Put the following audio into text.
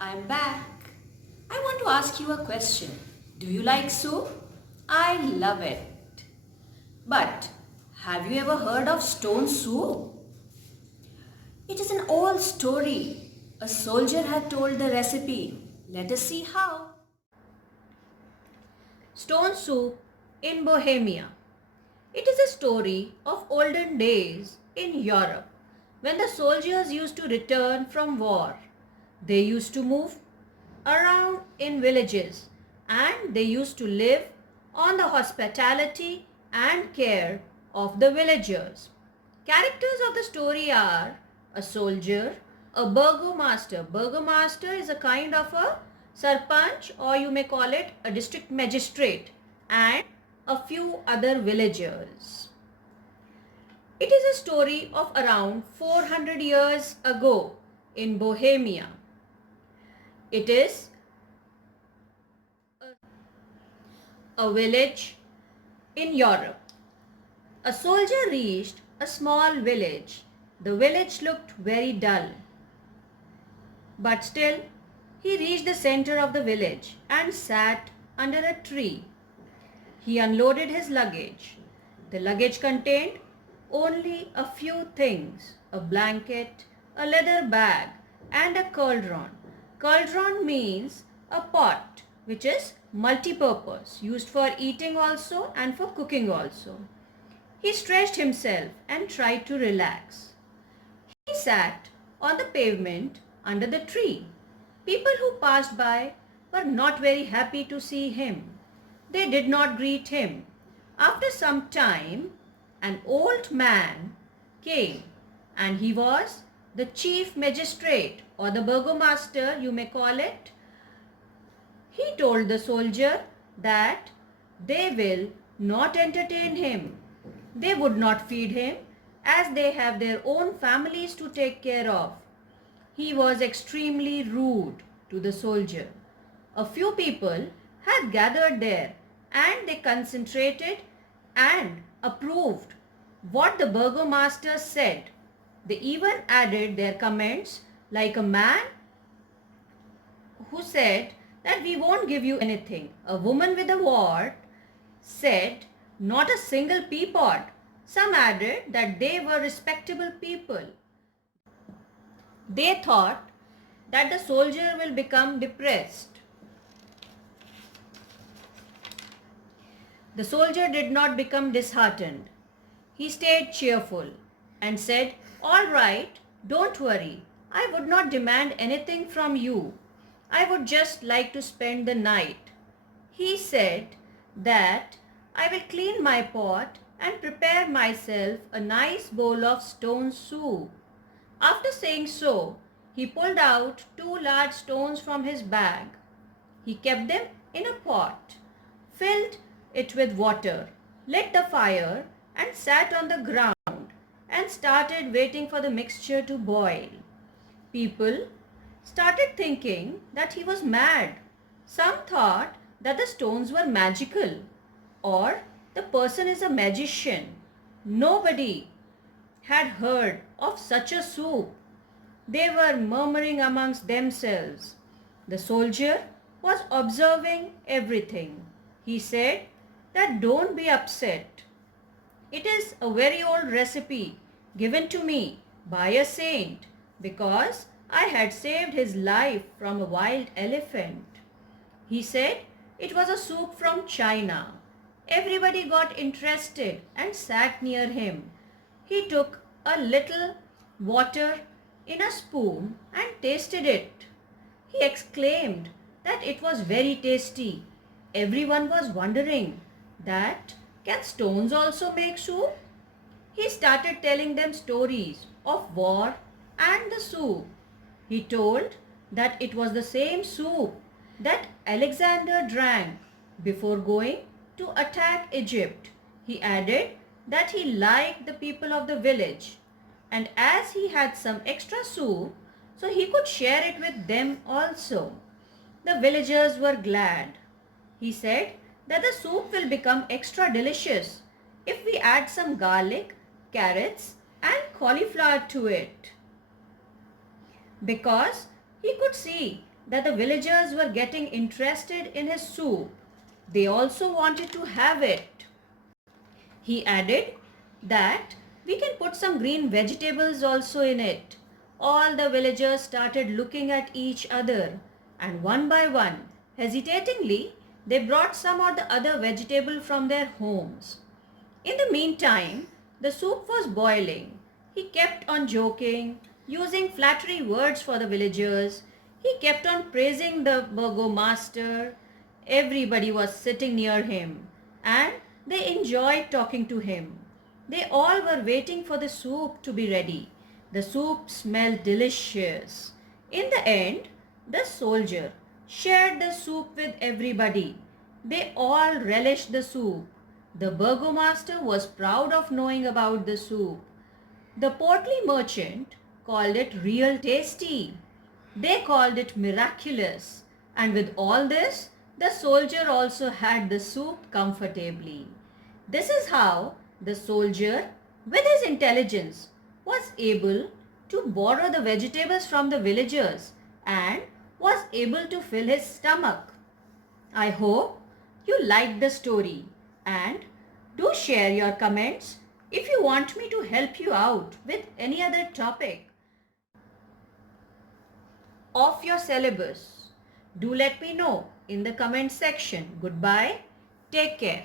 I'm back. I want to ask you a question. Do you like soup? I love it. But have you ever heard of stone soup? It is an old story. A soldier had told the recipe. Let us see how. Stone soup in Bohemia. It is a story of olden days in Europe when the soldiers used to return from war. They used to move around in villages and they used to live on the hospitality and care of the villagers. Characters of the story are a soldier, a burgomaster. Burgomaster is a kind of a sarpanch, or you may call it a district magistrate, and a few other villagers. It is a story of around 400 years ago in Bohemia. It is a village in Europe. A soldier reached a small village. The village looked very dull. But still, he reached the center of the village and sat under a tree. He unloaded his luggage. The luggage contained only a few things: a blanket, a leather bag, and a cauldron. Cauldron means a pot which is multi-purpose, used for eating also and for cooking also. He stretched himself and tried to relax. He sat on the pavement under the tree. People who passed by were not very happy to see him. They did not greet him. After some time, an old man came, and he was the chief magistrate, or the burgomaster, you may call it. He told the soldier that they will not entertain him. They would not feed him as they have their own families to take care of. He was extremely rude to the soldier. A few people had gathered there and they concentrated and approved what the burgomaster said. They even added their comments, like a man who said that we won't give you anything. A woman with a wart said not a single peapod. Some added that they were respectable people. They thought that the soldier will become depressed. The soldier did not become disheartened. He stayed cheerful and said, "All right, don't worry. I would not demand anything from you. I would just like to spend the night." He said that I will clean my pot and prepare myself a nice bowl of stone soup. After saying so, he pulled out 2 large stones from his bag. He kept them in a pot, filled it with water, lit the fire, and sat on the ground and started waiting for the mixture to boil. People started thinking that he was mad. Some thought that the stones were magical, or the person is a magician. Nobody had heard of such a soup. They were murmuring amongst themselves. The soldier was observing everything. He said that don't be upset. It is a very old recipe given to me by a saint because I had saved his life from a wild elephant. He said it was a soup from China. Everybody got interested and sat near him. He took a little water in a spoon and tasted it. He exclaimed that it was very tasty. Everyone was wondering that can stones also make soup? He started telling them stories of war and the soup. He told that it was the same soup that Alexander drank before going to attack Egypt. He added that he liked the people of the village, and as he had some extra soup, so he could share it with them also. The villagers were glad. He said that the soup will become extra delicious if we add some garlic, carrots, and cauliflower to it, because he could see that the villagers were getting interested in his soup. They also wanted to have it. He added that we can put some green vegetables also in it. All the villagers started looking at each other, and one by one, hesitatingly, they brought some or the other vegetable from their homes. In the meantime, the soup was boiling. He kept on joking, using flattery words for the villagers. He kept on praising the burgomaster. Everybody was sitting near him and they enjoyed talking to him. They all were waiting for the soup to be ready. The soup smelled delicious. In the end, the soldier shared the soup with everybody. They all relished the soup. The burgomaster was proud of knowing about the soup. The portly merchant called it real tasty. They called it miraculous. And with all this, the soldier also had the soup comfortably. This is how the soldier, with his intelligence, was able to borrow the vegetables from the villagers and was able to fill his stomach. I hope you liked the story and do share your comments if you want me to help you out with any other topic of your syllabus. Do let me know in the comment section. Goodbye. Take care.